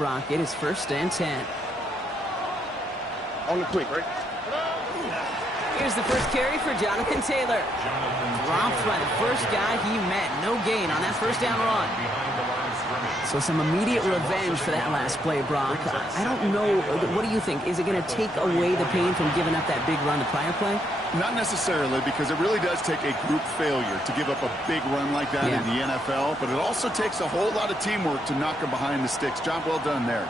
Brock. It is 1st and 10. On the quick, right? Here's the first carry for Jonathan Taylor. Dropped by the first guy he met. No gain on that first down run. So some immediate revenge for that last play, Brock. I don't know. What do you think? Is it going to take away the pain from giving up that big run the prior play? Not necessarily, because it really does take a group failure to give up a big run like that in the NFL. But it also takes a whole lot of teamwork to knock him behind the sticks. Job well done there.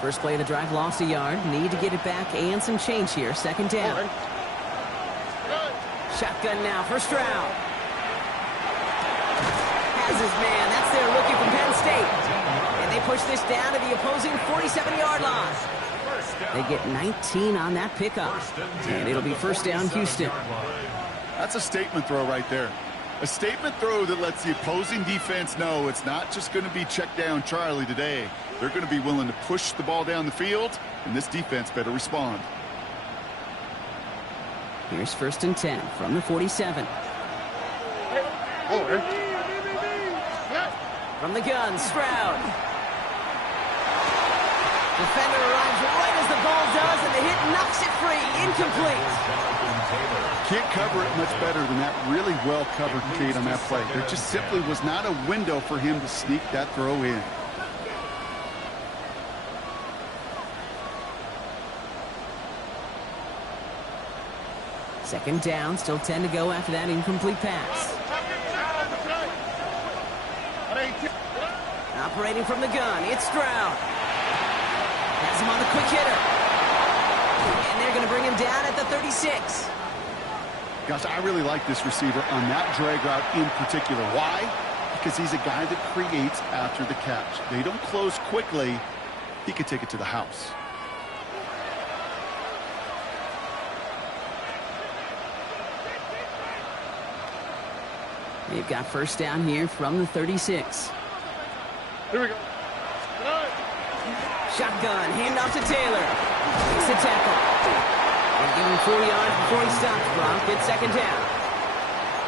First play of the drive, lost a yard. Need to get it back and some change here. 2nd down. Shotgun now, first round. Has his man. That's their rookie from Penn State. And they push this down to the opposing 47-yard line. They get 19 on that pickup. And it'll be 1st down, Houston. That's a statement throw right there. A statement throw that lets the opposing defense know it's not just going to be check down Charlie today. They're going to be willing to push the ball down the field, and this defense better respond. Here's 1st and 10 from the 47. From the gun, Stroud. Defender arrives right as the ball does, and the hit knocks it free. Incomplete. Can't cover it much better than that. Really well covered, Kate, on that play. There just simply was not a window for him to sneak that throw in. Second down, still 10 to go after that incomplete pass. Operating from the gun, it's Stroud. Has him on the quick hitter. And they're going to bring him down at the 36. Gosh, I really like this receiver on that drag route in particular. Why? Because he's a guy that creates after the catch. They don't close quickly. He could take it to the house. They've got 1st down here from the 36. Here we go. Shotgun, handoff to Taylor. Makes the tackle. They give him 4 yards before he stops, Brock. It's 2nd down.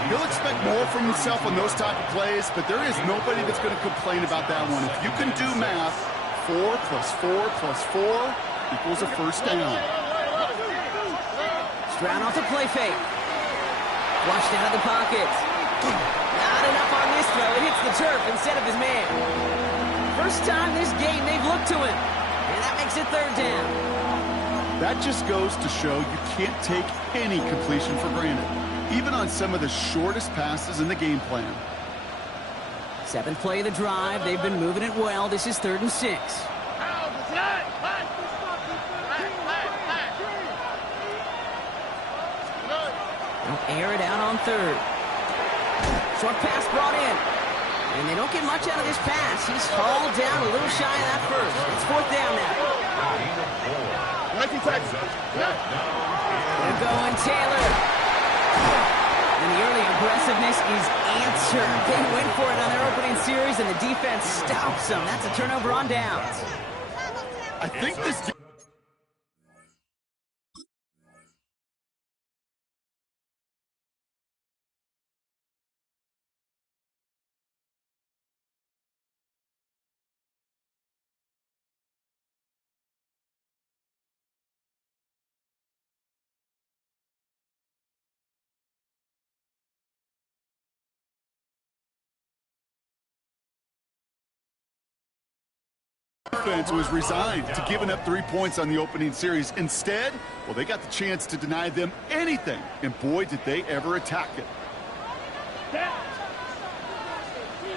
He'll expect more from himself on those type of plays, but there is nobody that's going to complain about that one. If you can do math, 4 plus 4 plus 4 equals a 1st down. Stroud off the play fake. Flushed out of the pocket. Not enough on this throw. It hits the turf instead of his man. First time this game they've looked to him. And that makes it 3rd down. That just goes to show you can't take any completion for granted, even on some of the shortest passes in the game plan. 7th play of the drive. They've been moving it well. This is 3rd and 6. They'll air it out on 3rd. Short pass brought in. And they don't get much out of this pass. He's hauled down a little shy of that first. It's 4th down now. They're going Taylor. And the early aggressiveness is answered. They went for it on their opening series, and the defense stops them. That's a turnover on downs. I think this... Defense was resigned to giving up 3 points on the opening series. Instead, well, they got the chance to deny them anything, and boy, did they ever attack it.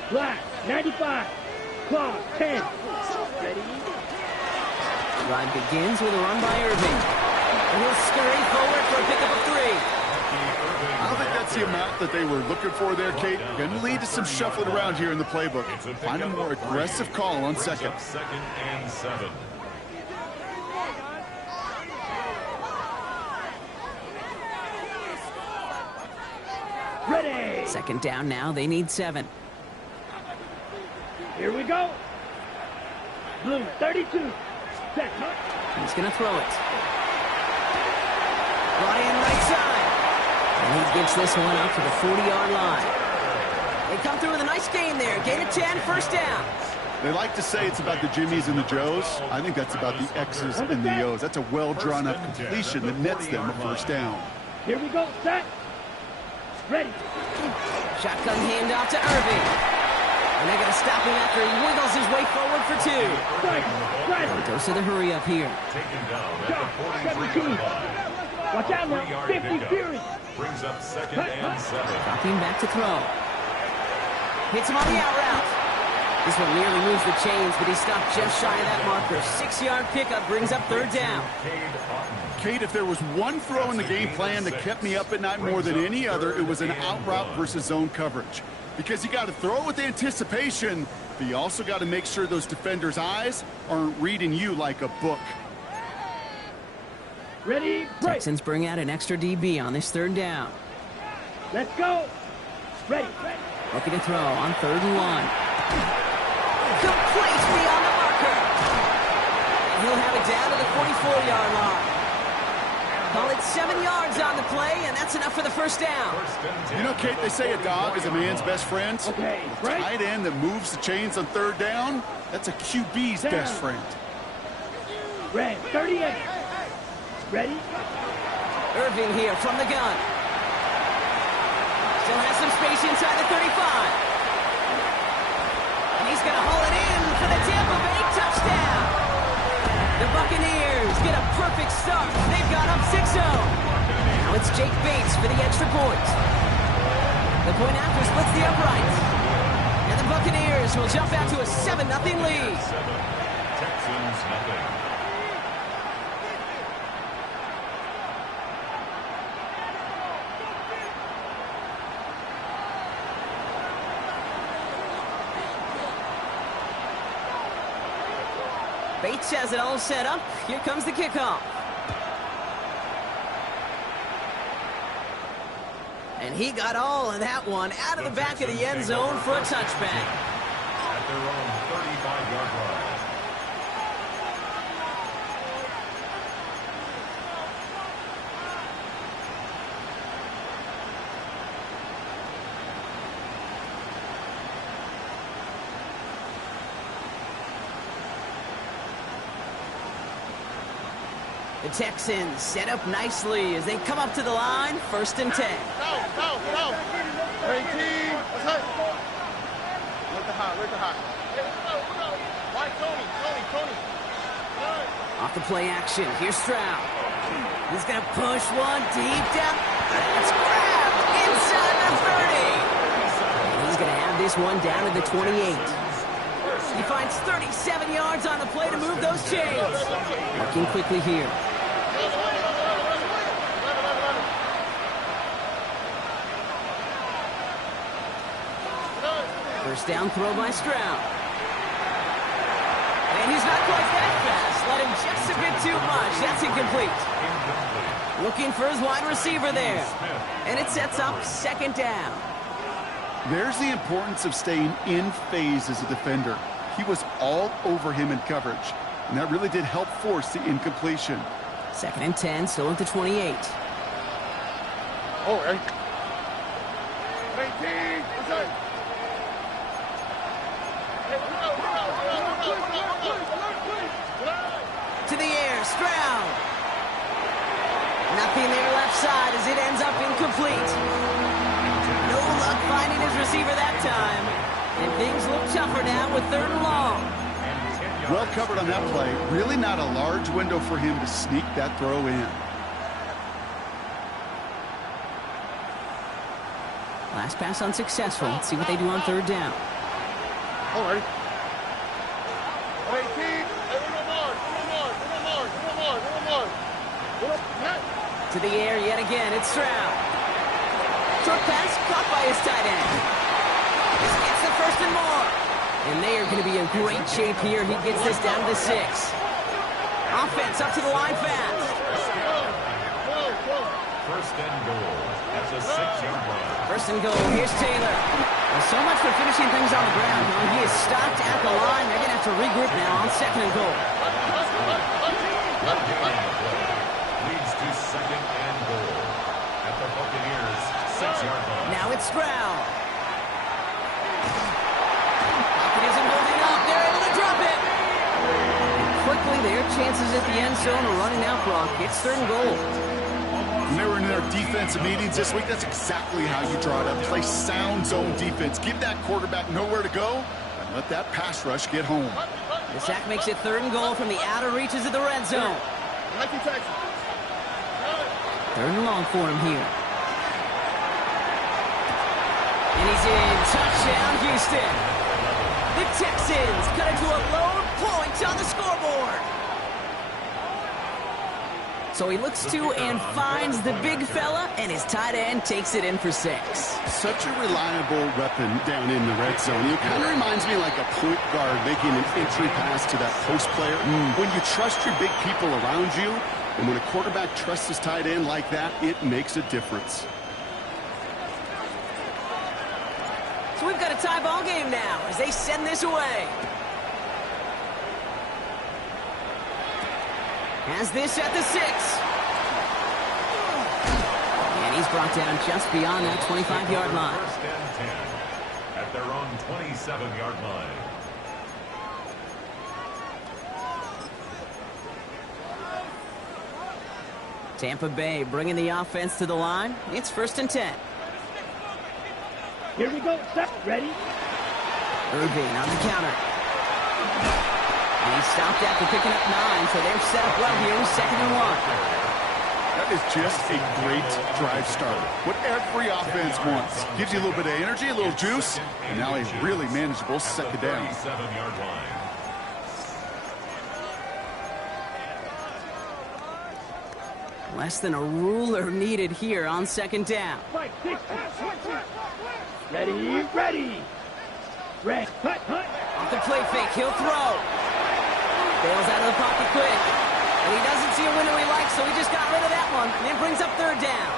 Black, 95, clock, 10. Ready? Drive begins with a run by Irving. And he'll scurry forward for a pickup of 3. I don't think that's the amount that they were looking for there, Kate. Going to lead to some shuffling around here in the playbook. Find a more aggressive call on 2nd. 2nd and 7. Ready! Second down now. They need 7. Here we go. Blue, 32. Set, huh? He's going to throw it. Brought in right side. And he gets this one up to the 40-yard line. They come through with a nice gain there. Gain of 10, first down. They like to say it's about the Jimmies and the Joes. I think that's about the X's and the O's. That's a well-drawn-up completion that nets them a first down. Here we go, set. Ready. Shotgun handoff to Irving. And they're going to stop him after he wiggles his way forward for 2. He goes to the hurry up here. 17. Watch out now. 50 Fury. Brings up second and 7. Dropping back to throw. Hits him on the out route. This one nearly moves the chains, but he stopped just shy of that marker. 6-yard pickup brings up third down. Kate, if there was one throw in the game plan that kept me up at night more than any other, it was an out route versus zone coverage. Because you got to throw with anticipation, but you also got to make sure those defenders' eyes aren't reading you like a book. Ready, break. Texans bring out an extra DB on this third down. Let's go. Ready. Looking to throw on 3rd and 1. Complete beyond the marker. And he'll have it down to the 44-yard line. Call it 7 yards on the play, and that's enough for the first down. You know, Kate, they say a dog is a man's best friend. Okay, A right. tight end that moves the chains on 3rd down, that's a QB's Down. best friend. Red, 38. Ready. Irving here from the gun. Still has some space inside the 35. And he's going to haul it in for the Tampa Bay touchdown. The Buccaneers get a perfect start. They've gone up 6-0. Now it's Jake Bates for the extra point. The point after splits the uprights. And the Buccaneers will jump out to a 7-0 lead. Texans nothing. Bates has it all set up. Here comes the kickoff. And he got all of that one out of the back of the end zone for a touchback. At their own 35-yard line. The Texans set up nicely as they come up to the line, 1st and 10. Go. 18. What's up? Where's the hot? Why Tony? Off the play action, here's Stroud. He's going to push one deep down. It's grabbed inside the 30. And he's going to have this one down to the 28. He finds 37 yards on the play to move those chains. Working quickly here. First down throw by Stroud. And he's not quite that fast. Let him just a bit too much. That's incomplete. Looking for his wide receiver there. And it sets up 2nd down. There's the importance of staying in phase as a defender. He was all over him in coverage, and that really did help force the incompletion. 2nd and 10, still at the 28. Oh, hey. 18. What's up? To the air, Stroud. Nothing there left side as it ends up incomplete. No luck finding his receiver that time. And things look tougher now with 3rd and long. Well covered on that play. Really not a large window for him to sneak that throw in. Last pass unsuccessful. Let's see what they do on 3rd down. All right. 18. Hey, one more. To the air yet again, it's Stroud. Short pass caught by his tight end. This gets the 1st and more. And they are going to be in great shape here. He gets this down to 6. Offense up to the line fast. 1st and goal. at the 6-yard line. First and goal. Here's Taylor. Well, so much for finishing things on the ground. Huh? He is stopped at the line. They're going to have to regroup now on second and goal. Leads to second and goal at the Buccaneers 6-yard line. Now it's Stroud. Pocket isn't holding up. They're able to drop it. Quickly, their chances at the end zone are running out, Brock. It's third and goal. When they were in their defensive meetings this week, that's exactly how you draw it up. Play sound zone defense. Give that quarterback nowhere to go and let that pass rush get home. The sack makes it third and goal from the outer reaches of the red zone. Third and long for him here. And he's in. Touchdown, Houston. The Texans cut it to a lone point on the scoreboard. So he looks to and finds the big fella, and his tight end takes it in for 6. Such a reliable weapon down in the red zone. It kind of reminds me like a point guard making an entry pass to that post player. When you trust your big people around you, and when a quarterback trusts his tight end like that, it makes a difference. So we've got a tie ball game now as they send this away. Has this at the 6. And he's brought down just beyond that 25-yard line. First and 10 at their own 27-yard line. Tampa Bay bringing the offense to the line. It's first and 10. Here we go. Set. Ready? Irving on the counter. And he stopped after picking up 9, so they're set up well here. Second and 1. That is just a great drive starter. What every offense wants. Gives you a little bit of energy, a little juice, and now a really manageable second down. 37-yard line. Less than a ruler needed here on second down. 5, 6, ready, ready. Red, hut, hut. Off the play fake, he'll throw. Bails out of the pocket quick. But he doesn't see a window he likes, so he just got rid of that one. And it brings up third down.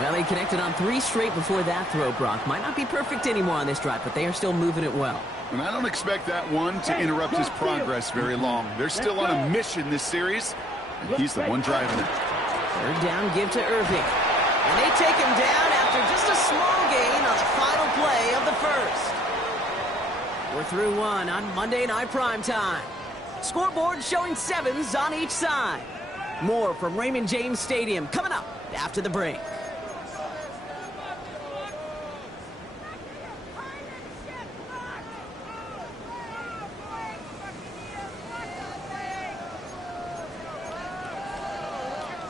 Well, he connected on 3 straight before that throw, Brock. Might not be perfect anymore on this drive, but they are still moving it well. And I don't expect that one to interrupt his progress very long. They're still on a mission this series, and he's the one driving it. Third down, give to Irving. And they take him down after just a small gain on the final play of the first. We're through one on Monday Night Primetime. Scoreboard showing 7s on each side. More from Raymond James Stadium coming up after the break.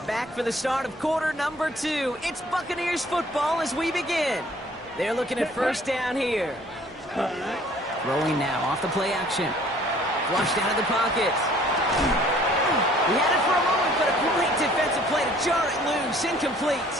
Back for the start of quarter number 2. It's Buccaneers football as we begin. They're looking at first down here. Throwing now off the play action. Flushed out of the pocket. He had it for a moment, but a great defensive play to jar it loose. Incomplete.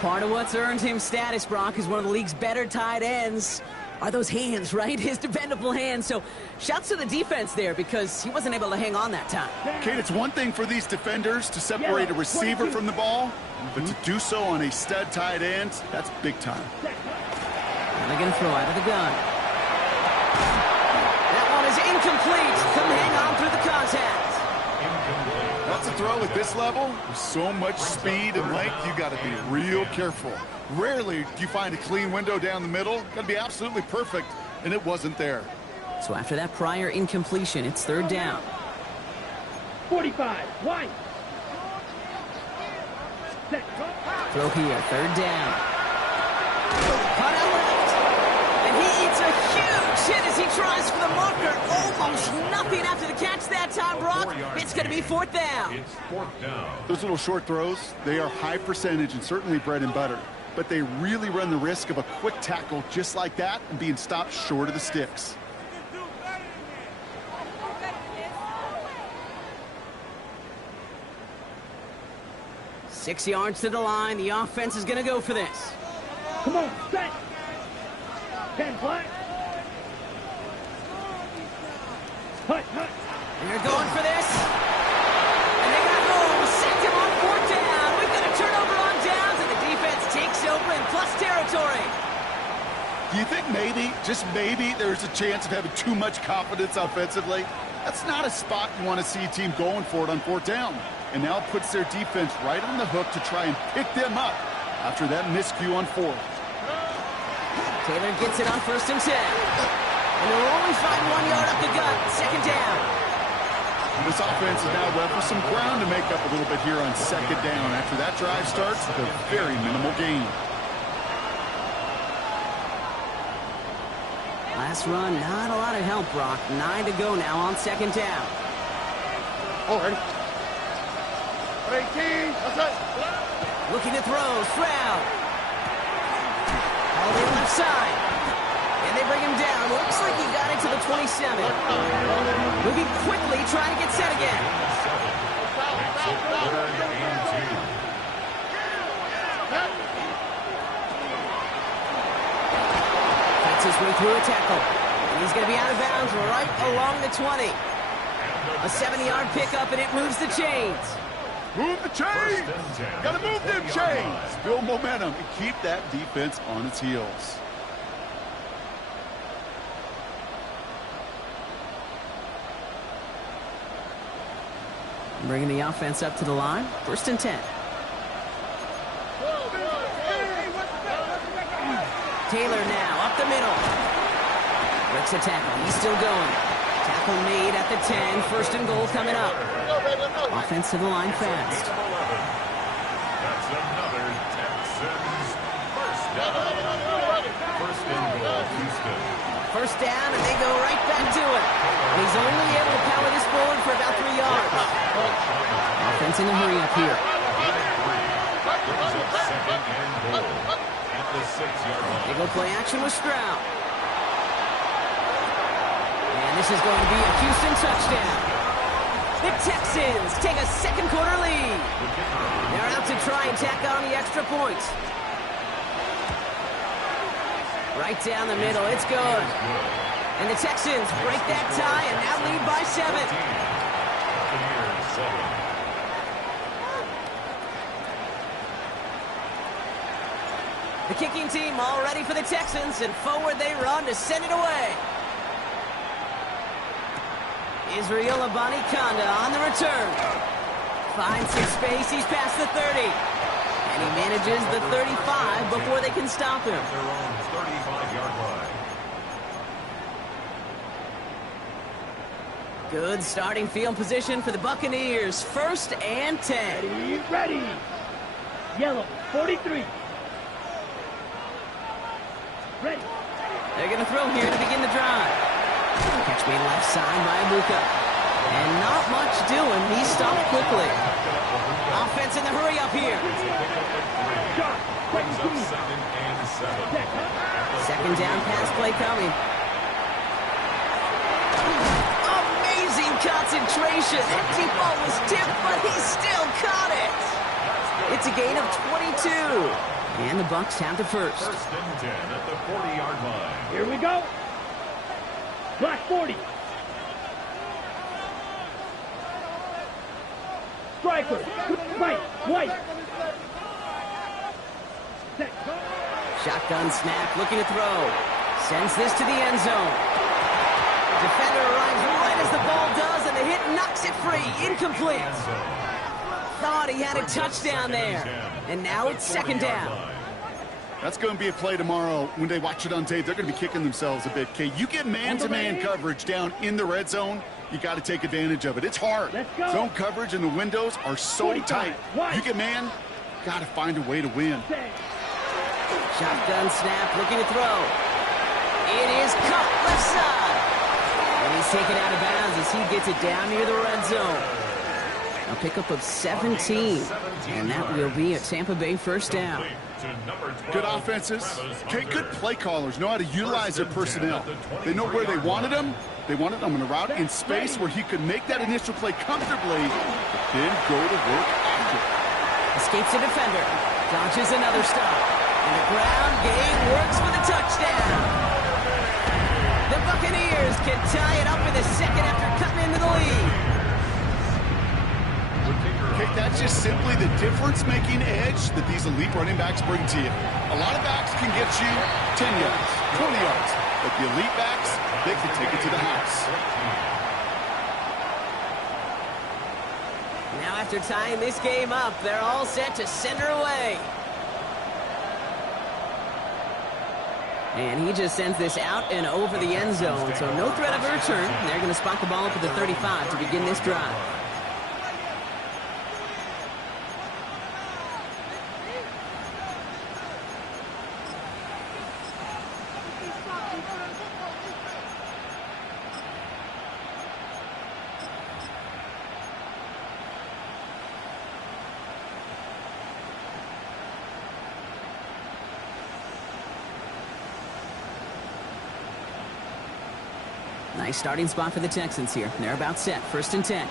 Part of what's earned him status, Brock, is one of the league's better tight ends. Are those hands, right? His dependable hands. So shouts to the defense there because he wasn't able to hang on that time. Kate, it's one thing for these defenders to separate a receiver from the ball, but to do so on a stud tight end, that's big time. And they're going to throw out of the gun. That one is incomplete. Couldn't hang on through the contact. That's a throw at this level. With so much speed and length, you got to be real careful. Rarely do you find a clean window down the middle. Got to be absolutely perfect, and it wasn't there. So after that prior incompletion, it's third down. 45, wide. Throw here, third down. Cut out left. And he eats a huge hit as he tries for the marker. Almost nothing after the catch that time, Brock. It's going to be fourth down. It's fourth down. Those little short throws, they are high percentage and certainly bread and butter. But they really run the risk of a quick tackle just like that and being stopped short of the sticks. Six yards to the line. The offense is going to go for this. Come on, set. 10 flat. Hut, hut. And they're going for this. And they got home. Sent him on fourth down. We've got a turnover on downs, and the in plus territory. Do you think maybe, just maybe, there's a chance of having too much confidence offensively? That's not a spot you want to see a team going for it on 4th down. And now it puts their defense right on the hook to try and pick them up after that miscue on 4th. Taylor gets it on 1st and 10. And they'll only find 1 yard up the gut. 2nd down. This offense is now left with some ground to make up a little bit here on 2nd down. After that drive starts with a very minimal gain. Last run, not a lot of help, Brock. 9 to go now on 2nd down. Oh, ready. 18. That's it. Looking to throw. Stroud. All the left side. And they bring him down. Looks like he got it to the 27. Moving quickly, trying to get set again. Fights his way through a tackle. And he's going to be out of bounds right along the 20. A 70-yard pickup, and it moves the chains. Move the chains! Gotta move them chains! Build momentum and keep that defense on its heels. Bringing the offense up to the line. 1st and 10. Taylor now up the middle. Breaks a tackle. He's still going. Tackle made at the 10. 1st and goal coming up. Offense to the line fast. That's another Texans first down. 1st and goal, Houston. 1st down, and they go right back to it. And he's only able to power this forward for about 3 yards. Offense in a hurry up here. Brings up 2nd and goal at the 6-yard line. They go play action with Stroud. And this is going to be a Houston touchdown. The Texans take a 2nd quarter lead. They're out to try and tack on the extra point. Right down the middle, it's good. And the Texans break that tie and now lead by 7. Buccaneers 7. The kicking team all ready for the Texans, and forward they run to send it away. Israel Abanikanda on the return. Finds some space, he's past the 30. And he manages the 35 before they can stop him. Their own 35-yard line. Good starting field position for the Buccaneers. 1st and 10. Ready. Yellow, 43. Ready. They're going to throw here to begin the drive. Catch made left side by Abuka. And not much doing. He stopped quickly. Offense in the hurry up here. Brings up 2nd and 7. 2nd down pass play coming. Amazing concentration. That deep ball was tipped, but he still caught it. It's a gain of 22. And the Bucs have the 1st. 1st and 10 at the 40-yard line. Here we go. Black 40. Striker. Right. White. Set. Shotgun snap, looking to throw. Sends this to the end zone. Defender arrives right as the ball does, and the hit knocks it free. Incomplete. Thought he had a touchdown there. And now it's 2nd down. That's going to be a play tomorrow. When they watch it on tape, they're going to be kicking themselves a bit. Okay, you get man-to-man coverage down in the red zone, you got to take advantage of it. It's hard. Zone coverage and the windows are so tight. You get man, got to find a way to win. Shotgun snap, looking to throw. It is caught left side. And he's taken out of bounds as he gets it down near the red zone. A pickup of 17. And that will be a Tampa Bay 1st down. Good offenses. Okay, good play callers know how to utilize their personnel. They know where they wanted them. They wanted them in a route in space where he could make that initial play comfortably, but then go to work after. Escapes a defender. Dodges another stop. And the ground game works for the touchdown. The Buccaneers can tie it up in the 2nd after cutting into the lead. Okay, that's just simply the difference-making edge that these elite running backs bring to you. A lot of backs can get you 10 yards, 20 yards, but the elite backs, they can take it to the house. Now after tying this game up, they're all set to send her away. And he just sends this out and over the end zone, so no threat of a return. They're going to spot the ball up at the 35 to begin this drive. Nice starting spot for the Texans here. They're about set. 1st and 10.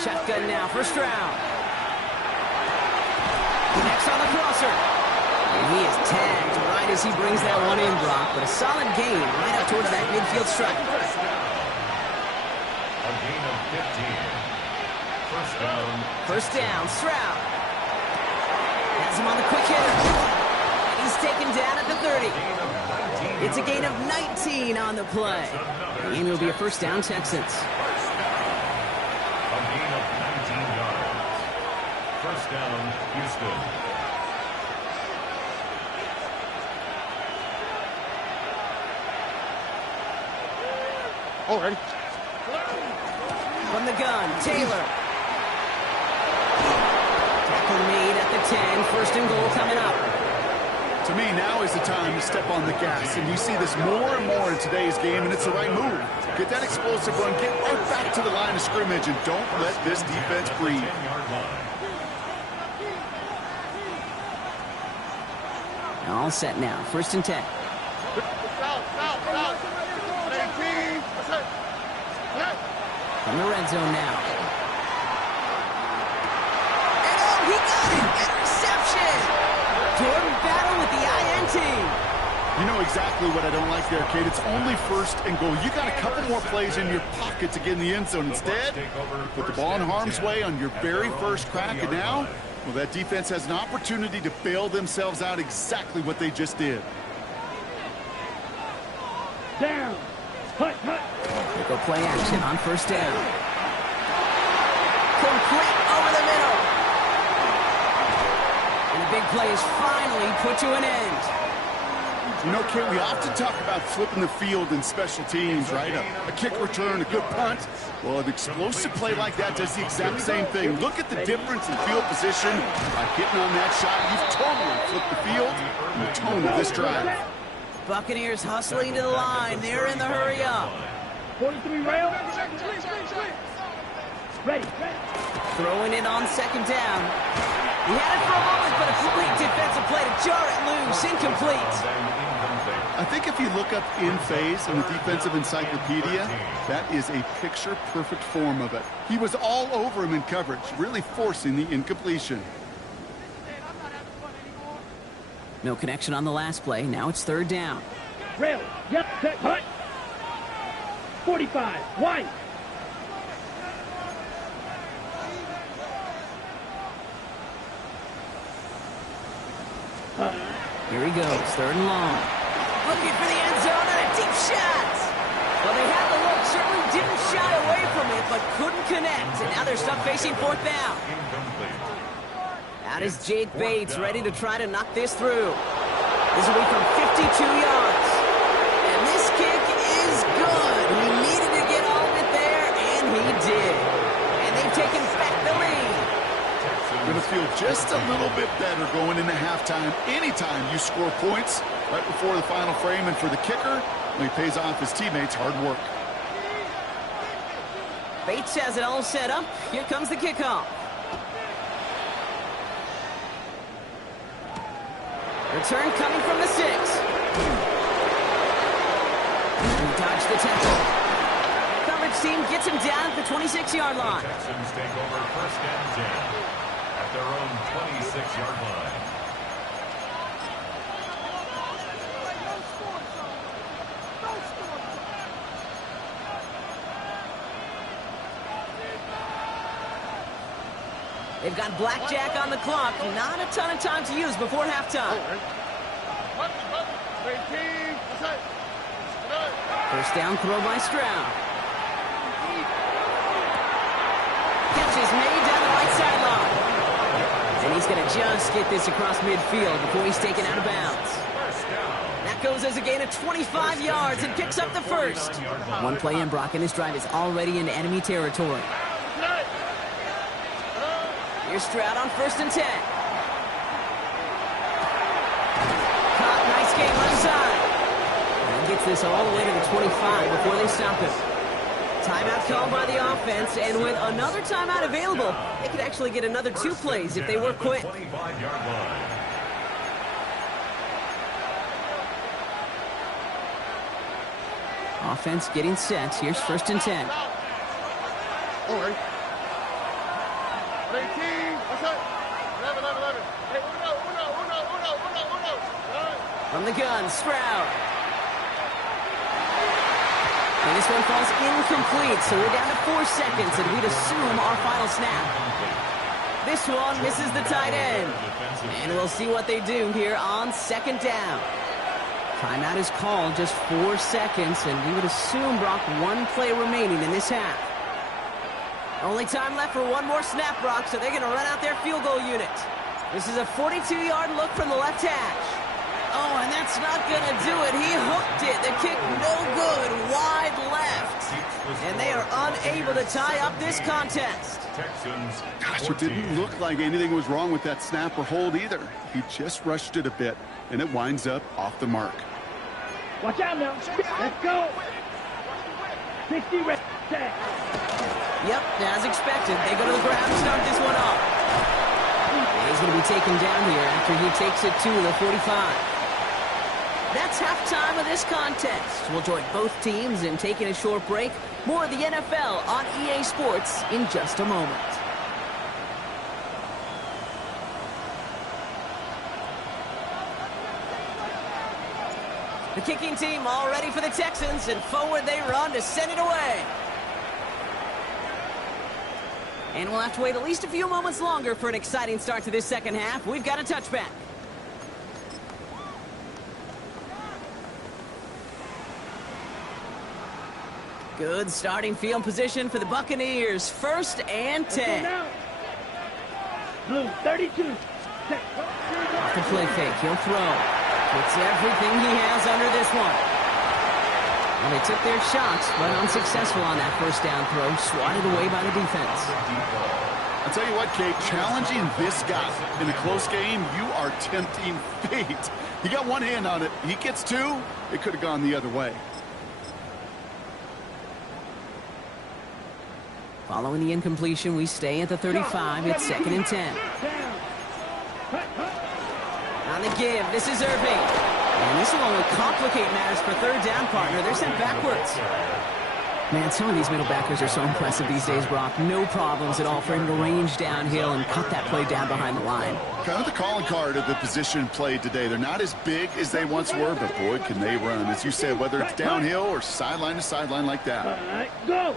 Shotgun now. First round. Next on the crosser. And he is tagged right as he brings that one in, Brock. But a solid gain right out towards that midfield stripe. A gain of 15. First down. First down. Stroud. Has him on the quick hitter. And he's taken down at the 30. It's a gain of 19 on the play. And it'll be a first down, Texans. A gain of 19 yards. First down, Houston. Oh, ready. From the gun, Taylor. Tackle made at the 10. 1st and goal coming up. To me, now is the time to step on the gas, and you see this more and more in today's game, and it's the right move. Get that explosive run, get right back to the line of scrimmage, and don't let this defense breathe. 10-yard line. All set now. 1st and 10. From the red zone now. And oh, he got it! Interception! Jordan Battle with the INT. You know exactly what I don't like there, Kate. It's only 1st and goal. You got a couple more plays in your pocket to get in the end zone. Instead, you put the ball in harm's way on your very first crack, and now, well, that defense has an opportunity to bail themselves out exactly what they just did. Down. Hut, hut. They go play action on 1st down. Complete over the middle. And the big play is finally put to an end. You know, Kate, we often talk about flipping the field in special teams, right? A kick return, a good punt. Well, an explosive play like that does the exact same thing. Look at the difference in field position. By getting on that shot, you've totally flipped the field and the tone of this drive. Buccaneers hustling to the line. They're in the hurry up. 43 rail. Ready. Throwing it on 2nd down. He had it for a moment, but a complete defensive play to jar it loose. Incomplete. I think if you look up in phase in the defensive encyclopedia, that is a picture-perfect form of it. He was all over him in coverage, really forcing the incompletion. No connection on the last play. Now it's 3rd down. Rail. Yep. Set. Hut. 45. White. Here he goes. 3rd and long. Looking for the end zone and a deep shot. Well, they had the look. Certainly didn't shy away from it, but couldn't connect. And now they're stuck facing 4th down. Out is Jake Bates, ready to try to knock this through. This will be from 52 yards. And this kick is good. He needed to get all of it there, and he did. And they've taken back the lead. Going to feel just a little bit better going into halftime. Anytime you score points right before the final frame, and for the kicker, he pays off his teammates' hard work. Bates has it all set up. Here comes the kickoff. Return coming from the 6. He dodged the tackle. Coverage team gets him down at the 26-yard line. The Texans take over 1st and 10 at their own 26-yard line. They've got blackjack on the clock. Not a ton of time to use before halftime. First down throw by Stroud. Catch is made down the right sideline. And he's going to just get this across midfield before he's taken out of bounds. That goes as a gain of 25 yards and picks up the first. One play in, Brock, and this drive is already into enemy territory. Here's Stroud on 1st and 10. Caught, nice game left side. And gets this all the way to the 25 before they stop him. Timeout called by the offense, and with another timeout available, they could actually get another 2 plays if they work quick. Offense getting set. Here's 1st and 10. From the gun, Stroud. And this one falls incomplete, so we're down to 4 seconds, and we'd assume our final snap. This one misses the tight end. And we'll see what they do here on 2nd down. Timeout is called, just 4 seconds, and we would assume, Brock, 1 play remaining in this half. Only time left for 1 more snap, Brock, so they're going to run out their field goal unit. This is a 42-yard look from the left hash. Oh, and that's not going to do it. He hooked it. The kick no good, wide left. And they are unable to tie up this contest. Gosh, it didn't look like anything was wrong with that snap or hold either. He just rushed it a bit, and it winds up off the mark. Watch out now. Let's go. 60 reps. Yep, as expected. They go to the ground to start this one off. And he's going to be taken down here after he takes it to the 45. That's halftime of this contest. We'll join both teams in taking a short break. More of the NFL on EA Sports in just a moment. The kicking team all ready for the Texans, and forward they run to send it away. And we'll have to wait at least a few moments longer for an exciting start to this second half. We've got a touchback. Good starting field position for the Buccaneers. 1st and 10. Blue 32. Off the play fake, he'll throw. Gets everything he has under this one. Well, they took their shots, but unsuccessful on that 1st down throw. Swatted away by the defense. I'll tell you what, Kate, challenging this guy in a close game, you are tempting fate. He got 1 hand on it. He gets 2. It could have gone the other way. Following the incompletion, we stay at the 35. It's 2nd and 10. On the give, this is Irving. And this will only complicate matters for 3rd down, partner. They're sent backwards. Man, some of these middle backers are so impressive these days, Brock. No problems at all for him to range downhill and cut that play down behind the line. Kind of the calling card of the position played today. They're not as big as they once were, but boy, can they run. As you said, whether it's downhill or sideline to sideline like that. All right, go.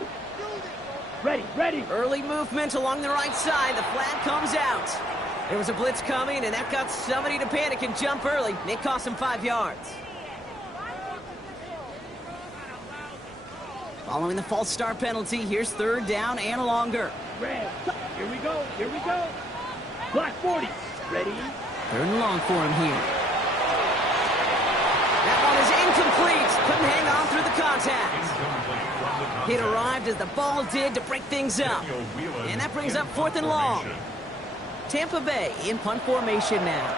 Ready. Early movement along the right side. The flag comes out. There was a blitz coming, and that got somebody to panic and jump early. It cost him 5 yards. Following the false start penalty, here's 3rd down and longer. Red. Here we go. Black 40. Ready. 3rd and long for him here. That one is incomplete. Couldn't hang on through the contact. It arrived as the ball did to break things up. And that brings up 4th and long. Tampa Bay in punt formation now.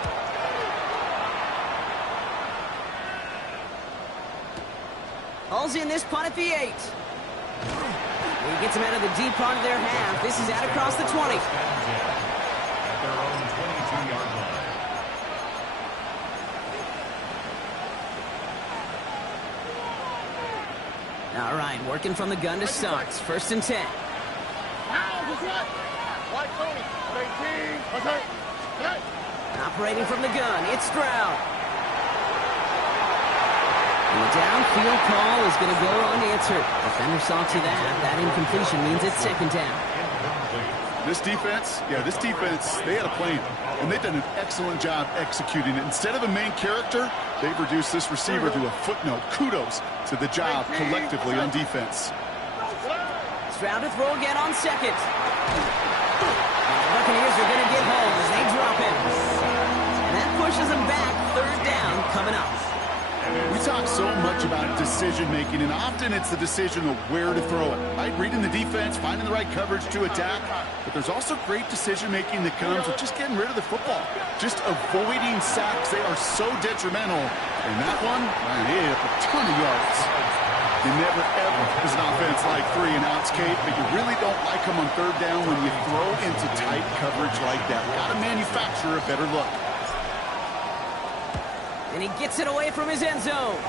Hall's in this punt at the 8. He gets him out of the deep part of their half. This is out across the 20. At their own 22-yard line. All right, working from the gun to start. 1st and 10. Operating from the gun, it's Stroud. And the downfield call is going to go unanswered. Defender saw to that. That incompletion means it's 2nd down. This defense, they had a plan, and they've done an excellent job executing it. Instead of a main character, they've reduced this receiver to a footnote. Kudos to the job collectively on defense. Stroud to throw again on second. The Buccaneers are going to get home as they drop him. And that pushes them back. Third down coming up. We talk so much about decision-making, and often it's the decision of where to throw it. Right? Reading the defense, finding the right coverage to attack. But there's also great decision-making that comes with just getting rid of the football. Just avoiding sacks. They are so detrimental. And that one, man, he ate up a ton of yards. You never, ever, as an offense, like 3 and outs, Kate, but you really don't like them on third down when you throw into tight coverage like that. Got to manufacture a better look. And he gets it away from his end zone.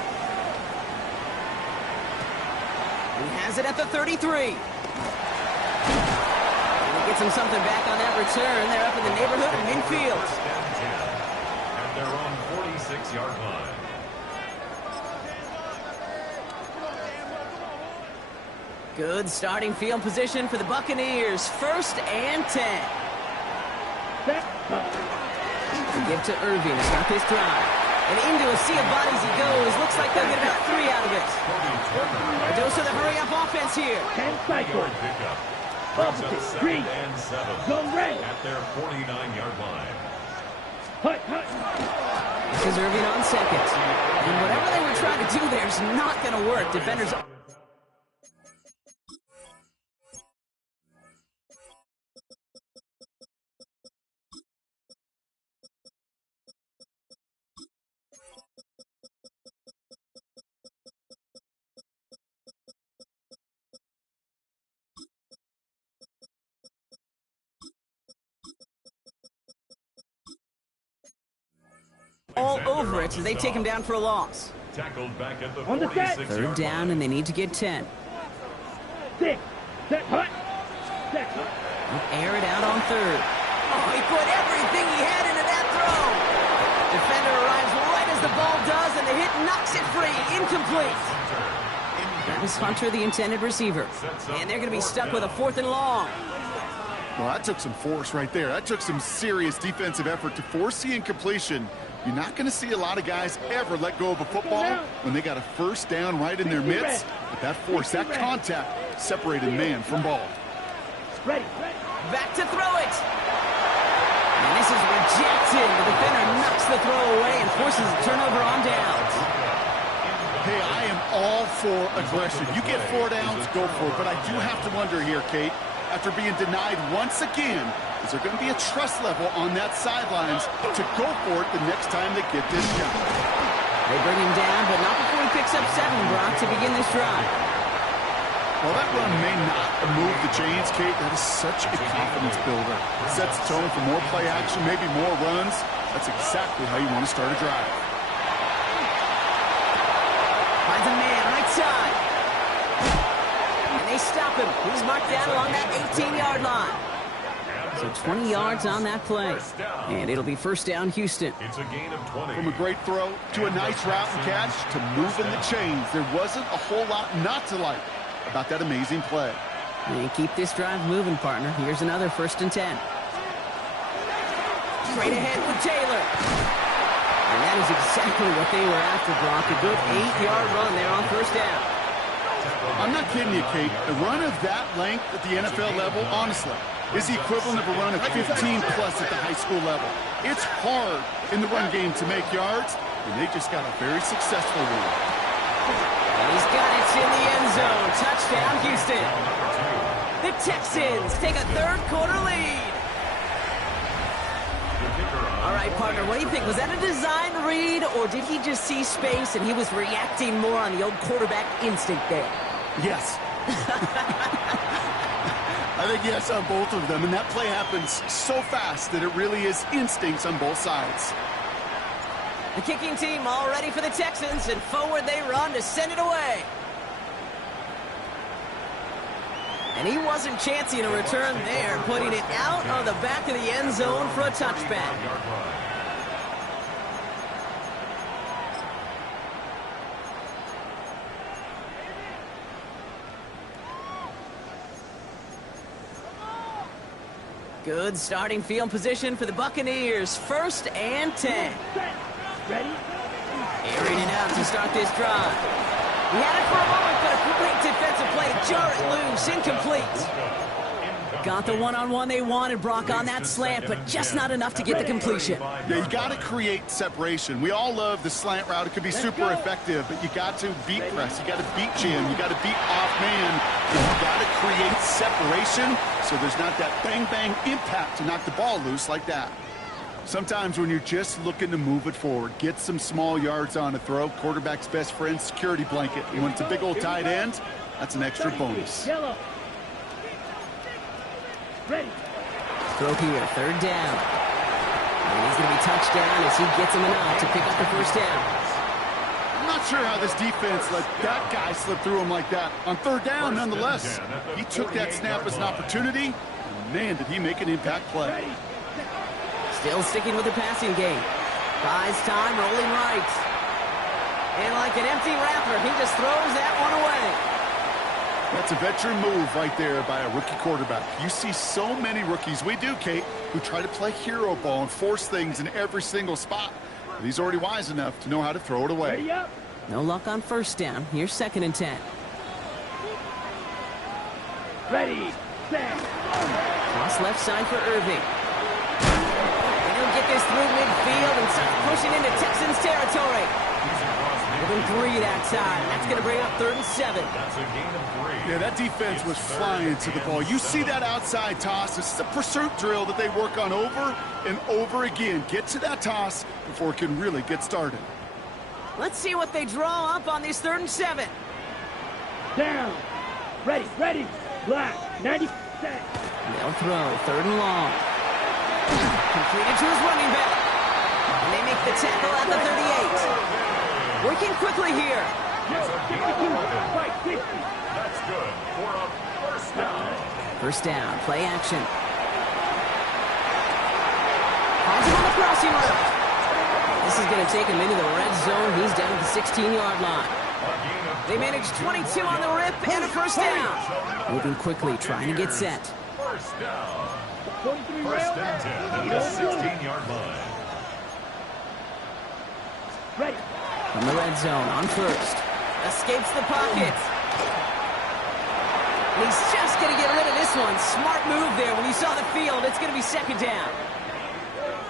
He has it at the 33. And he gets him something back on that return. They're up in the neighborhood of midfield. And they're on 46-yard line. Good starting field position for the Buccaneers. 1st and 10. They give to Irving to start this drive. And into a sea of bodies he goes. Looks like they'll get about 3 out of it. A dose of the hurry-up offense here. 10 cycles. Opposite, green. And 7. Zone red. At their 49-yard line. Hut, hut. This is Irving on second. And whatever they were trying to do there is not going to work. Defenders... all over it, so they take him down for a loss. Tackled back at the On the set. 3rd down, and they need to get 10. 6. Set, hut. Set, hut. Air it out on 3rd. Oh, he put everything he had into that throw. Defender arrives right as the ball does, and the hit knocks it free. Incomplete. That was Hunter, the intended receiver. And they're going to be stuck with a 4th and long. Well, that took some force right there. That took some serious defensive effort to force the incompletion. You're not going to see a lot of guys ever let go of a football when they got a 1st down right in their midst. But that force, that contact, separated man from ball. Ready. Back to throw it. And this is rejected. The defender knocks the throw away and forces a turnover on downs. Hey, I am all for aggression. You get 4 downs, go for it. But I do have to wonder here, Kate, after being denied once again, is there going to be a trust level on that sidelines to go for it the next time they get this shot? They bring him down, but not before he picks up 7, Brock, to begin this drive. Well, that run may not move the chains, Kate. That is such a confidence builder. It sets the tone for more play action, maybe more runs. That's exactly how you want to start a drive. Finds a man right side. And they stop him. He's marked down along that 18-yard line. So 20 yards on that play. And it'll be 1st down, Houston. It's a gain of 20. From a great throw to a nice route and catch to moving the chains. There wasn't a whole lot not to like about that amazing play. And keep this drive moving, partner. Here's another 1st and 10. Straight ahead with Taylor. And that is exactly what they were after, Brock. A good 8-yard run there on 1st down. I'm not kidding you, Kate. A run of that length at the NFL level, honestly, is the equivalent of a run of 15-plus at the high school level. It's hard in the run game to make yards, and they just got a very successful one. And he's got it in the end zone. Touchdown, Houston. The Texans take a 3rd quarter lead. All right, partner, what do you think? Was that a design read, or did he just see space and he was reacting more on the old quarterback instinct there? Yes. I think yes on both of them, and that play happens so fast that it really is instincts on both sides. The kicking team all ready for the Texans, and forward they run to send it away. And he wasn't chancing a return there, putting it out on the back of the end zone for a touchback. Good starting field position for the Buccaneers. 1st and 10. Ready? Airing it out to start this drive. He had it for a moment, but a great defensive play. Jar it loose, incomplete. Got the one-on-one they wanted, Brock, on that slant, but just not enough to get the completion. Yeah, you got to create separation. We all love the slant route. It could be super effective, but you got to beat press. You got to beat jam. You got to beat off man. You got to create separation so there's not that bang-bang impact to knock the ball loose like that. Sometimes when you're just looking to move it forward, get some small yards on a throw, quarterback's best friend, security blanket. And when it's a big old tight end, that's an extra bonus. Yellow. Ready. Throw here, 3rd down. And he's going to be touchdown as he gets him enough to pick up the 1st down. I'm not sure how this defense let that guy slip through him like that. On 3rd down, nonetheless, he took that snap as an opportunity. And man, did he make an impact play. Still sticking with the passing game. Buys time, rolling right. And like an empty wrapper, he just throws that one away. That's a veteran move right there by a rookie quarterback. You see so many rookies, we do, Kate, who try to play hero ball and force things in every single spot. But he's already wise enough to know how to throw it away. No luck on 1st down. Here's 2nd and 10. Ready. Set. Cross left side for Irving. And he'll get this through midfield and start pushing into Texans territory. Within 3 that time. That's going to bring up 3rd and 7. That's a gain of 3. Yeah, that defense was flying to the ball. You see that outside toss. This is a pursuit drill that they work on over and over again. Get to that toss before it can really get started. Let's see what they draw up on this 3rd and 7. Down. Ready. Ready. Black. 90%. They'll throw 3rd and long. Completed to his running back. And they make the tackle at the 38. Working quickly here. That's good for a 1st down. 1st down, play action. Finds him on the crossing route. This is going to take him into the red zone. He's down at the 16-yard line. They manage 22 on the rip and a 1st down. Moving quickly, trying to get set. 1st down. 1st and 10 at the 16-yard line. Ready. From the red zone on 1st. Escapes the pocket. And he's just going to get rid of this one. Smart move there. When you saw the field, it's going to be 2nd down.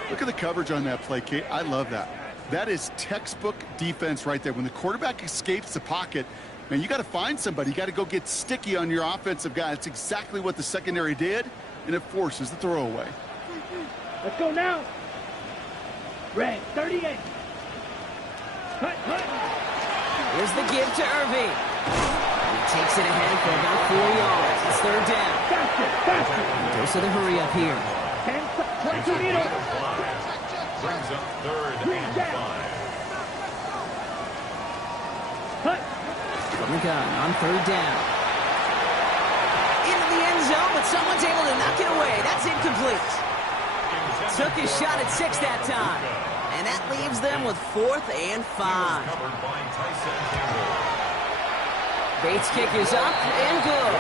Look at the coverage on that play, Kate. I love that. That is textbook defense right there. When the quarterback escapes the pocket, man, you got to find somebody. You got to go get sticky on your offensive guy. That's exactly what the secondary did, and it forces the throwaway. Let's go now. Red. 38. Cut. Here's the give to Irving. He takes it ahead for about 4 yards. It's 3rd down. Faster. Goes to the hurry up here. 22 meters. Brings up 3rd and 5. Cut. From the gun on 3rd down. Into the end zone, but someone's able to knock it away. That's incomplete. Took his shot at 6 that time. And that leaves them with 4th and 5. Bates' kick is up and good.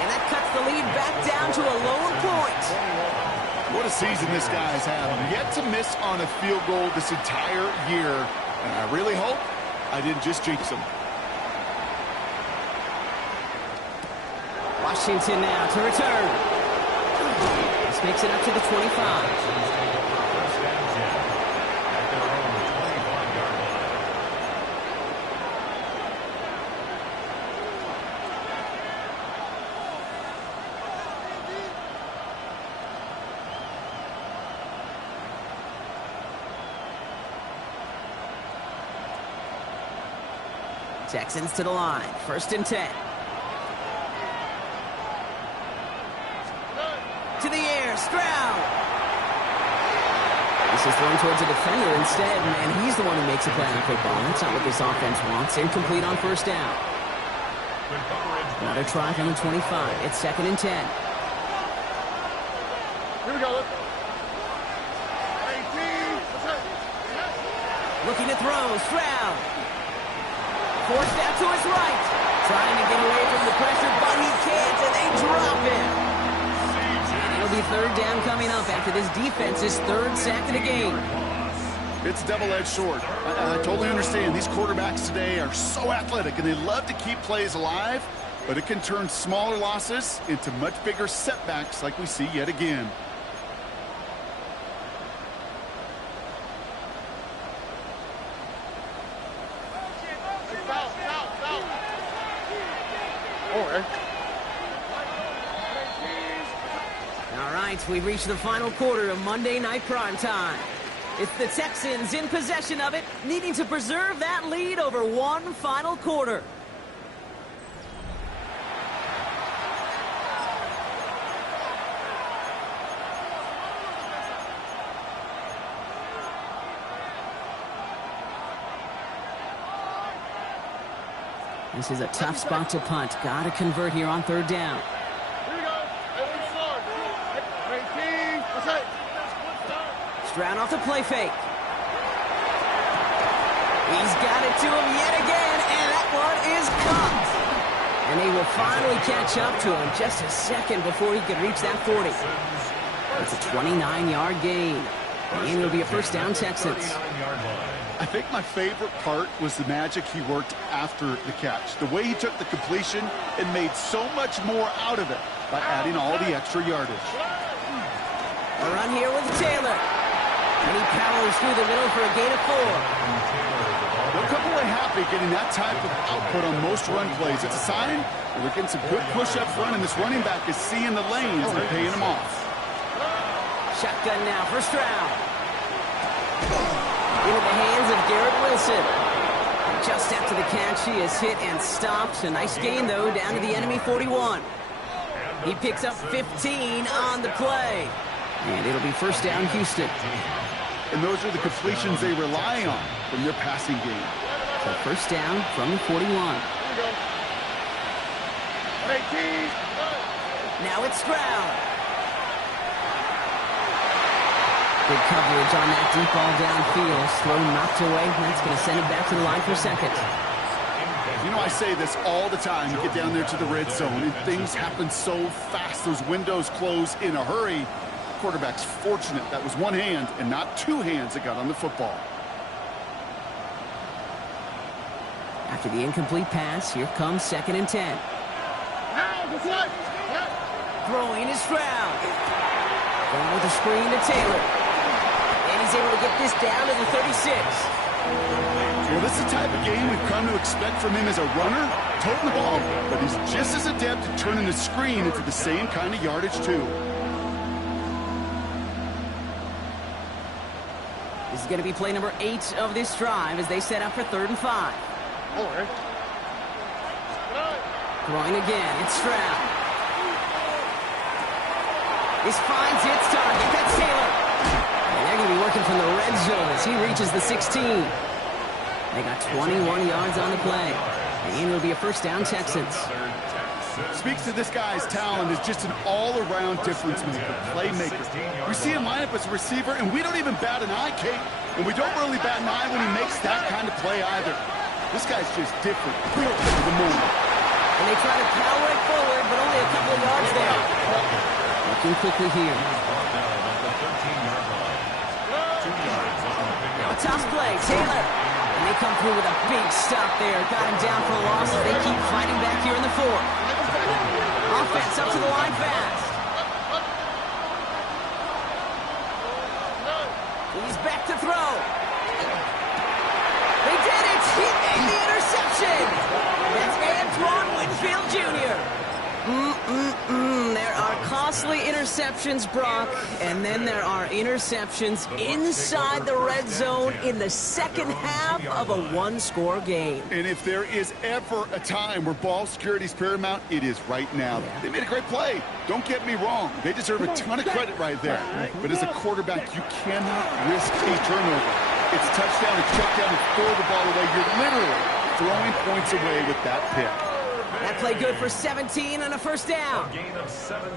And that cuts the lead back down to a lone point. What a season this guy's having. Yet to miss on a field goal this entire year. And I really hope I didn't just jinx him. Washington now to return. This makes it up to the 25. Texans to the line. 1st and 10. To the air. Stroud. This is thrown towards a defender instead, and he's the one who makes a play on football. That's not what this offense wants. Incomplete on 1st down. Another try from the 25. It's 2nd and 10. Here we go. Looking to throw. Stroud. Forced out to his right. Trying to get away from the pressure, but he can't, and they drop him. And he'll be third down coming up after this defense's third sack of the game. It's a double-edged sword. I totally understand. These quarterbacks today are so athletic, and they love to keep plays alive, but it can turn smaller losses into much bigger setbacks like we see yet again. All right, we've reached the final quarter of Monday Night Primetime. It's the Texans in possession of it, needing to preserve that lead over one final quarter. This is a tough spot to punt. Got to convert here on third down. Stroud off the play fake. He's got it to him yet again, and that one is caught. And they will finally catch up to him just a second before he could reach that 40. It's a 29-yard gain, and it'll be a first down, Texans. I think my favorite part was the magic he worked after the catch. The way he took the completion and made so much more out of it by adding all the extra yardage. A run here with Taylor. And he powers through the middle for a gain of 4. They'll come away happy getting that type of output on most run plays. It's a sign that we're getting some good push up front, and this running back is seeing the lanes and paying them off. Shotgun now for Stroud. Into the hands of Garrett Wilson. Just after the catch, he is hit and stopped. A nice gain, though, down to the enemy 41. He picks up 15 on the play. And it'll be first down, Houston. And those are the completions they rely on from their passing game. So first down from the 41. Now it's Stroud. Good coverage on that deep ball downfield. Throw knocked away. That's going to send it back to the line for second. You know, I say this all the time. You get down there to the red zone, and things happen so fast. Those windows close in a hurry. Quarterback's fortunate that was one hand and not two hands that got on the football. After the incomplete pass, here comes 2nd and 10. Throwing is Stroud. Going with a screen to Taylor. And he's able to get this down to the 36. Well, this is the type of game we've come to expect from him as a runner, toting the ball, but he's just as adept at turning the screen into the same kind of yardage, too. This is going to be play number 8 of this drive as they set up for 3rd and 5. Throwing again, it's Stroud. This finds its target, that's Taylor. And they're going to be working from the red zone as he reaches the 16. They got 21 yards on the play. And it'll be a first down, Texans. Speaks to this guy's talent as just an all-around difference maker, playmaker. We see him line up as a receiver, and we don't even bat an eye, Kate. And we don't really bat an eye when he makes that kind of play either. This guy's just different, built for the moment. And they try to power it forward, but only a couple of yards there. Looking quickly here. Now a tough play, Taylor. And they come through with a big stop there. Got him down for a loss as they keep fighting back here in the 4th. Offense up to the line fast. He's back to throw. They did it! He made the interception! That's Antoine Winfield Jr. There are costly interceptions, Brock, and then there are interceptions inside the red zone in the second half of a one-score game. And if there is ever a time where ball security is paramount, it is right now. They made a great play. Don't get me wrong. They deserve a ton of credit right there. But as a quarterback, you cannot risk a turnover. It's touchdown, it's check down, it's throw the ball away. You're literally throwing points away with that pick. That play good for 17 and a first down.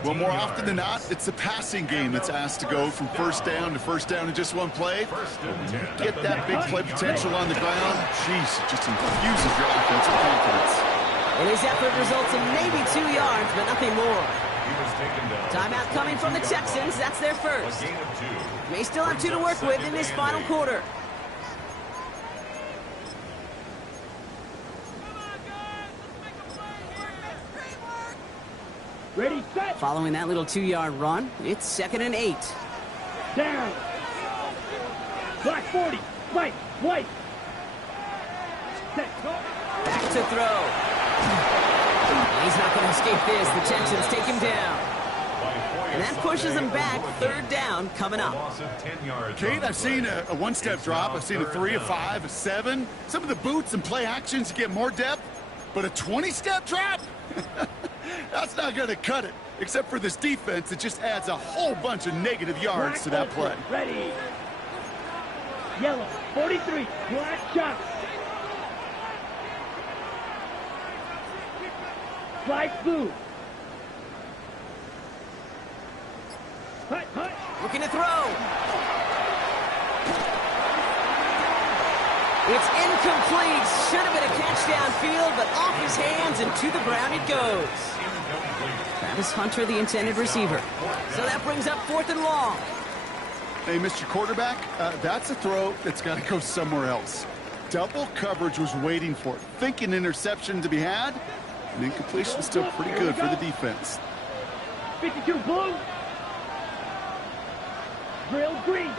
Well, more often than not, it's the passing game that's asked to go from first down in just one play. Get that big play potential on the ground. Jeez, it just infuses your offense with confidence. And his effort results in maybe 2 yards, but nothing more. Timeout coming from the Texans. That's their first. May still have 2 to work with in this final quarter. Ready, set. Following that little 2-yard run, it's 2nd and 8. Down. Black 40. Right. White. Set. Back to throw. He's not going to escape this. The Texans take him down. And that pushes them back. 3rd down coming up. Kate, I've seen a one-step drop. I've seen a 3, a 5, a 7. Some of the boots and play actions get more depth. But a 20-step drop? That's not going to cut it. Except for this defense, it just adds a whole bunch of negative yards to that play. Ready. Yellow, 43, black shot. Flag blue. Hut, hut. Looking to throw. It's incomplete. Should have been a catch downfield, but off his hands and to the ground it goes. Travis Hunter, the intended receiver. So that brings up 4th and long. Hey, Mr. Quarterback, that's a throw that's got to go somewhere else. Double coverage was waiting for it. Thinking interception to be had. And incompletion still pretty good for the defense. 52 blue. Drill green.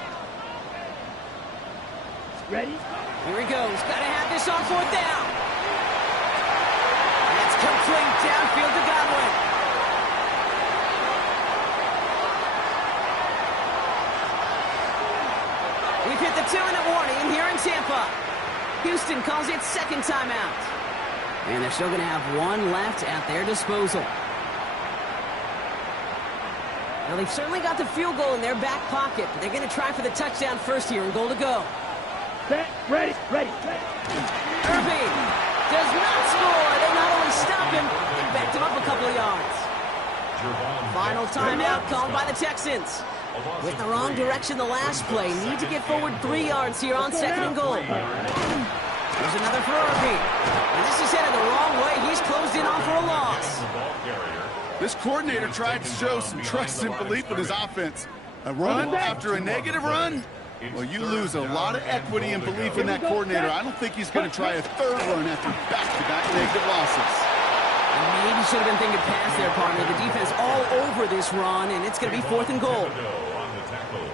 Ready? Here he goes. Got to have this on 4th down. That's complete downfield to Godwin. We've hit the 2-minute warning here in Tampa. Houston calls it 2nd timeout. And they're still going to have 1 left at their disposal. Now, they've certainly got the field goal in their back pocket, but they're going to try for the touchdown first here and goal to go. Set, ready, ready, ready. Irving does not score. They not only stop him, they backed him up a couple of yards. Final timeout called by the Texans. Went in the wrong direction the last play. Need to get forward 3 yards here on 2nd and goal. There's another for Irving. And this is headed the wrong way. He's closed in on for a loss. This coordinator tried to show some trust and belief in his offense. A run after a negative run? Well, you lose a lot of equity and belief in that coordinator. I don't think he's going to try a 3rd run after back-to-back negative losses. Maybe should have been thinking pass there, partner. The defense all over this run, and it's going to be 4th and goal.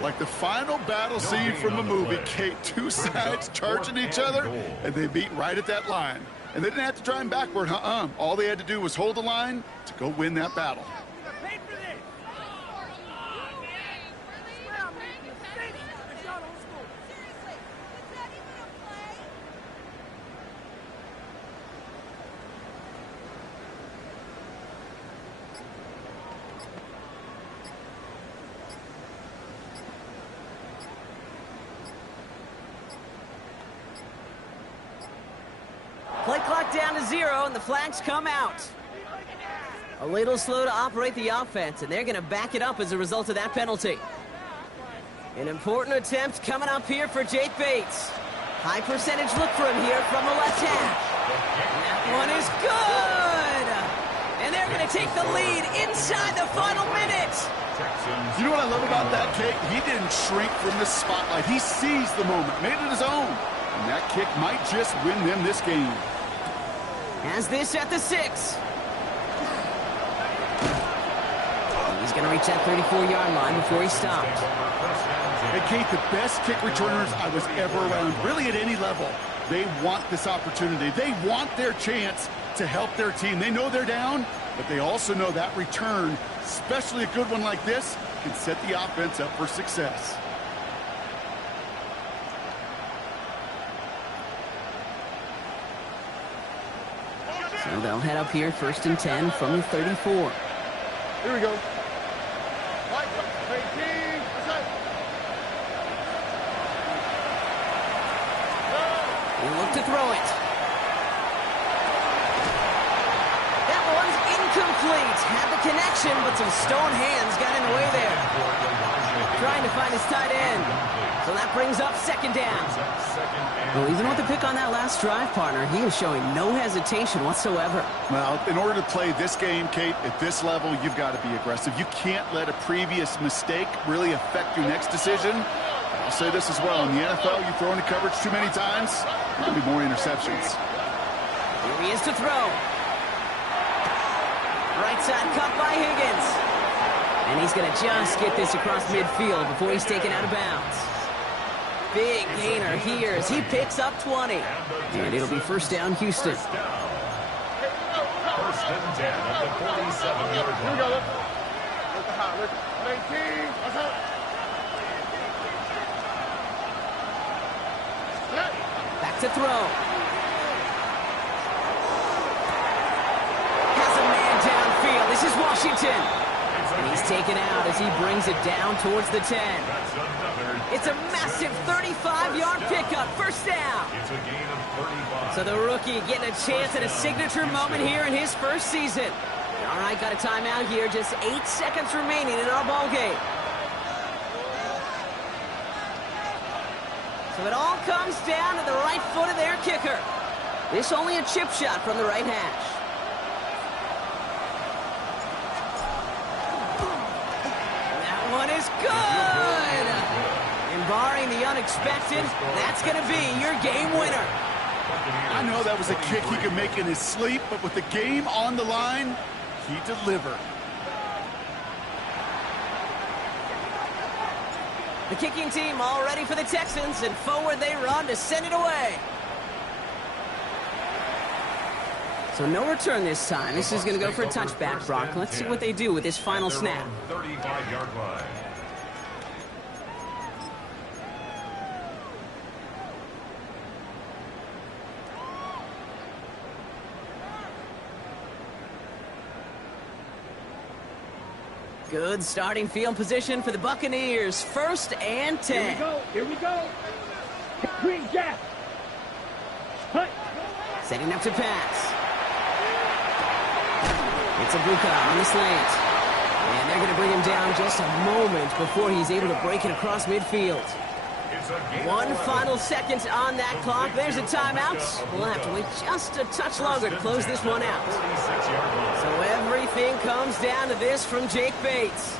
Like the final battle scene from a movie, Kate, 2 sides charging each other, and they beat right at that line. And they didn't have to drive him backward, All they had to do was hold the line to go win that battle. Play clock down to 0, and the flags come out. A little slow to operate the offense, and they're going to back it up as a result of that penalty. An important attempt coming up here for Jake Bates. High percentage look for him here from the left half. And that one is good! And they're going to take the lead inside the final minute. You know what I love about that, Kate? He didn't shrink from the spotlight. He seized the moment, made it his own. And that kick might just win them this game. Has this at the 6. He's going to reach that 34-yard line before he stopped. Hey, Kate, the best kick returners I was ever around, really at any level, they want this opportunity. They want their chance to help their team. They know they're down, but they also know that return, especially a good one like this, can set the offense up for success. So they'll head up here, 1st and 10 from the 34. Here we go. They look to throw it. That one's incomplete. Had the connection, but some stone hands got in the way there. trying to find his tight end. So that brings up second down. Well, even with the pick on that last drive, partner, he is showing no hesitation whatsoever. Well, in order to play this game, Kate, at this level, you've got to be aggressive. You can't let a previous mistake really affect your next decision. I'll say this as well. In the NFL, you throw into coverage too many times, there'll be more interceptions. Here he is to throw. Right side cut by Higgins. And he's going to just get this across midfield before he's taken out of bounds. Big gainer here as he picks up 20. And it'll be first down, Houston. First and 10 at the 47-yard line. Here we go. Look at high. Look. 18. What's up? Back to throw. Has a man downfield. This is Washington. And he's taken out as he brings it down towards the 10. It's a massive 35-yard pickup. First down. It's a gain of 35. So the rookie getting a chance at a signature moment here in his first season. All right, got a timeout here. Just 8 seconds remaining in our ball game. So it all comes down to the right foot of their kicker. This only a chip shot from the right hash. That one is good. And barring the unexpected, that's going to be your game winner. I know that was a kick he could make in his sleep, but with the game on the line, he delivered. The kicking team all ready for the Texans, and forward they run to send it away. So no return this time. This is going to go for a touchback, Brock. Let's see what they do with this final snap. 35-yard line. Good starting field position for the Buccaneers. First and 10. Here we go. Green Jack. Hut. Setting up to pass. It's a Bucca on the slant. And they're going to bring him down just a moment before he's able to break it across midfield. 1 final second on that clock. There's a timeout. We'll have to wait just a touch longer to close this one out. So everything comes down to this from Jake Bates.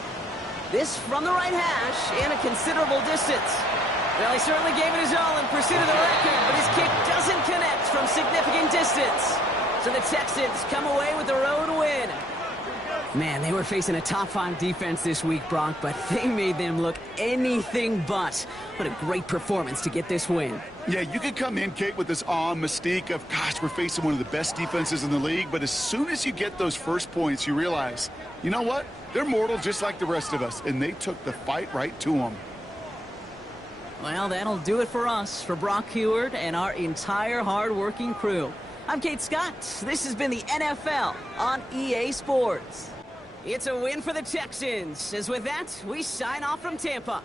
This from the right hash and a considerable distance. Well, he certainly gave it his all in pursuit of the record, but his kick doesn't connect from significant distance. So the Texans come away with the road win. Man, they were facing a top-5 defense this week, Brock, but they made them look anything but. What a great performance to get this win. Yeah, you could come in, Kate, with this awe and mystique of, gosh, we're facing one of the best defenses in the league, but as soon as you get those first points, you realize, you know what? They're mortal just like the rest of us, and they took the fight right to them. Well, that'll do it for us, for Brock Heward and our entire hard-working crew. I'm Kate Scott. This has been the NFL on EA Sports. It's a win for the Texans. As with that, we sign off from Tampa.